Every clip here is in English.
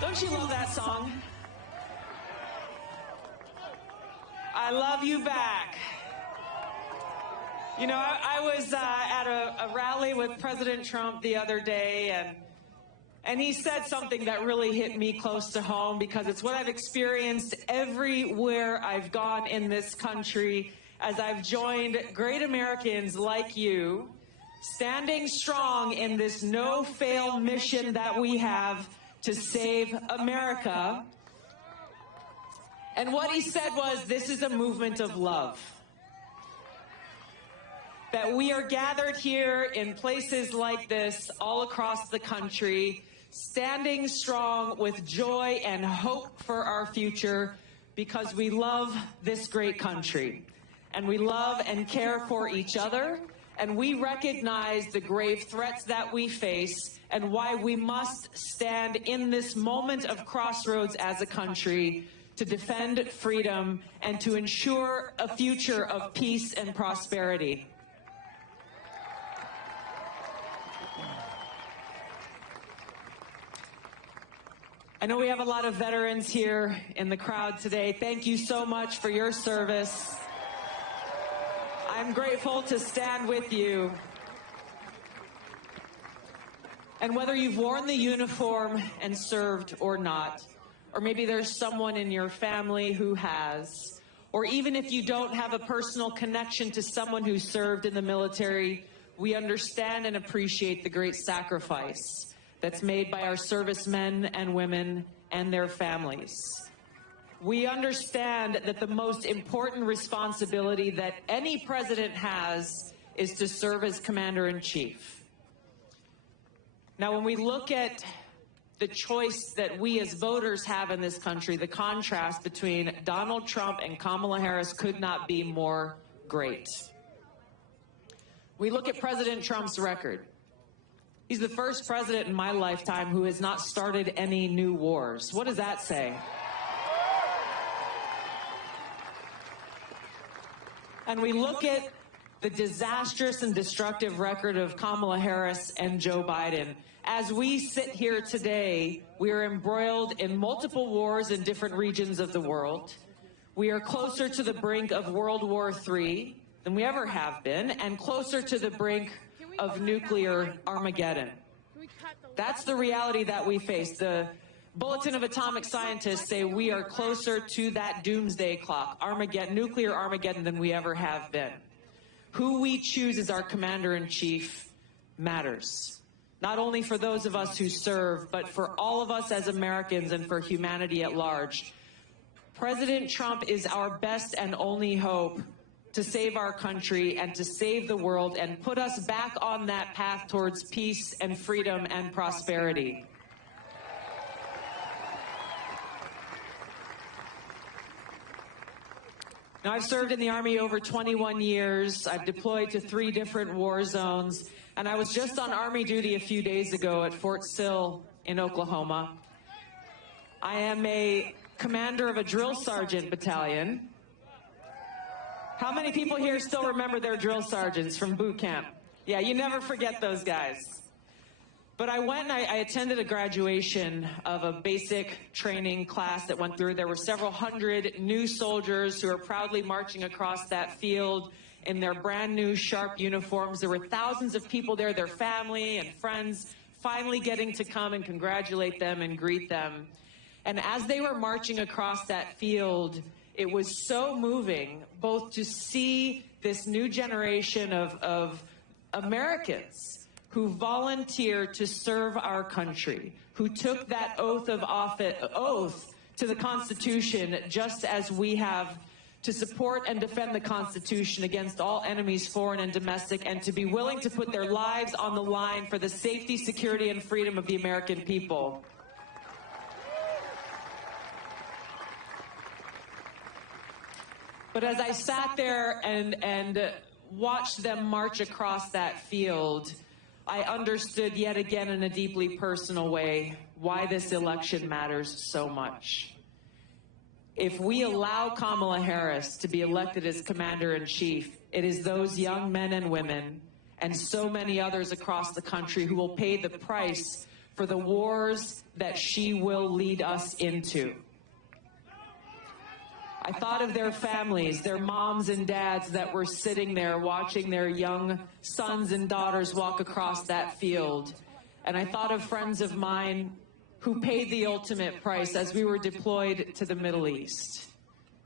Don't you love that song? I love you back. You know, I was at a rally with President Trump the other day, and he said something that really hit me close to home because it's what I've experienced everywhere I've gone in this country as I've joined great Americans like you, standing strong in this no-fail mission that we have to save America. And what he said was, this is a movement of love. That we are gathered here in places like this all across the country, standing strong with joy and hope for our future because we love this great country. And we love and care for each other. And we recognize the grave threats that we face and why we must stand in this moment of crossroads as a country to defend freedom and to ensure a future of peace and prosperity. I know we have a lot of veterans here in the crowd today. Thank you so much for your service. I'm grateful to stand with you. And whether you've worn the uniform and served or not, or maybe there's someone in your family who has, or even if you don't have a personal connection to someone who served in the military, we understand and appreciate the great sacrifice that's made by our servicemen and women and their families. We understand that the most important responsibility that any president has is to serve as commander-in-chief. Now, when we look at the choice that we as voters have in this country, the contrast between Donald Trump and Kamala Harris could not be more great. We look at President Trump's record. He's the first president in my lifetime who has not started any new wars. What does that say? And we look at the disastrous and destructive record of Kamala Harris and Joe Biden. As we sit here today, we are embroiled in multiple wars in different regions of the world. We are closer to the brink of World War III than we ever have been, and closer to the brink of nuclear Armageddon. That's the reality that we face. The Bulletin of Atomic Scientists say we are closer to that doomsday clock, Armageddon, nuclear Armageddon, than we ever have been. Who we choose as our commander-in-chief matters. Not only for those of us who serve, but for all of us as Americans and for humanity at large. President Trump is our best and only hope to save our country and to save the world and put us back on that path towards peace and freedom and prosperity. Now, I've served in the Army over 21 years. I've deployed to 3 different war zones, and I was just on Army duty a few days ago at Fort Sill in Oklahoma. I am a commander of a drill sergeant battalion. How many people here still remember their drill sergeants from boot camp? Yeah, you never forget those guys. But I went and I attended a graduation of a basic training class that went through. There were several hundred new soldiers who are proudly marching across that field in their brand new sharp uniforms. There were thousands of people there, their family and friends, finally getting to come and congratulate them and greet them. And as they were marching across that field, it was so moving both to see this new generation of Americans who volunteered to serve our country, who took that oath to the Constitution, just as we have to support and defend the Constitution against all enemies, foreign and domestic, and to be willing to put their lives on the line for the safety, security, and freedom of the American people. But as I sat there and watched them march across that field, I understood yet again in a deeply personal way why this election matters so much. If we allow Kamala Harris to be elected as commander-in-chief, it is those young men and women and so many others across the country who will pay the price for the wars that she will lead us into. I thought of their families, their moms and dads that were sitting there watching their young sons and daughters walk across that field. And I thought of friends of mine who paid the ultimate price as we were deployed to the Middle East.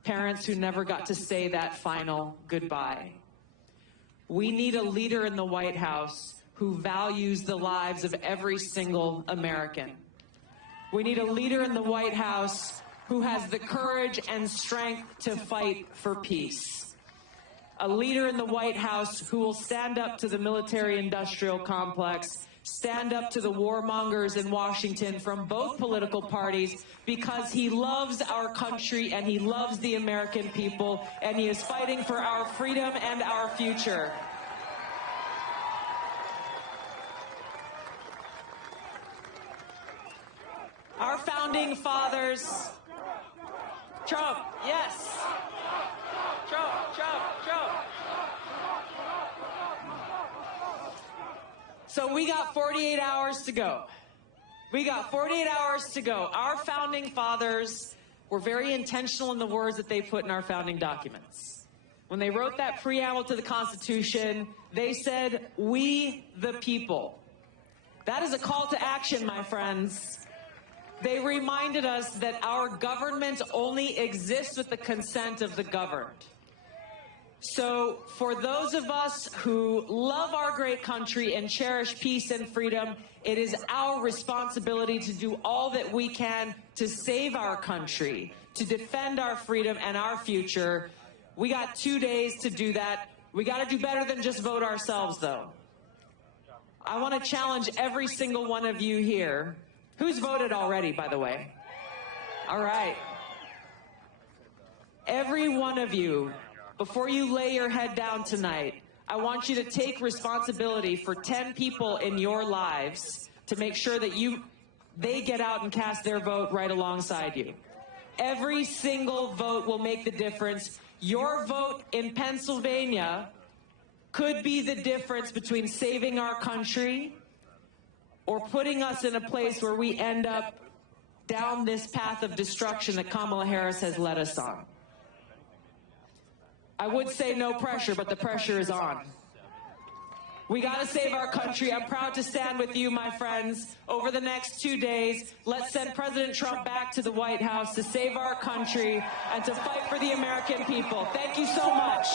Parents who never got to say that final goodbye. We need a leader in the White House who values the lives of every single American. We need a leader in the White House who has the courage and strength to fight for peace. A leader in the White House who will stand up to the military-industrial complex, stand up to the warmongers in Washington from both political parties, because he loves our country and he loves the American people, and he is fighting for our freedom and our future. Our founding fathers... Trump, yes. Trump. So we got 48 hours to go. Our founding fathers were very intentional in the words that they put in our founding documents. When they wrote that preamble to the Constitution, they said, "We the people." That is a call to action, my friends. They reminded us that our government only exists with the consent of the governed. So for those of us who love our great country and cherish peace and freedom, it is our responsibility to do all that we can to save our country, to defend our freedom and our future. We got 2 days to do that. We got to do better than just vote ourselves, though. I want to challenge every single one of you here. Who's voted already, by the way? All right. Every one of you, before you lay your head down tonight, I want you to take responsibility for 10 people in your lives to make sure that they get out and cast their vote right alongside you. Every single vote will make the difference. Your vote in Pennsylvania could be the difference between saving our country or putting us in a place where we end up down this path of destruction that Kamala Harris has led us on. I would say no pressure, but the pressure is on. We got to save our country. I'm proud to stand with you, my friends. Over the next 2 days, let's send President Trump back to the White House to save our country and to fight for the American people. Thank you so much.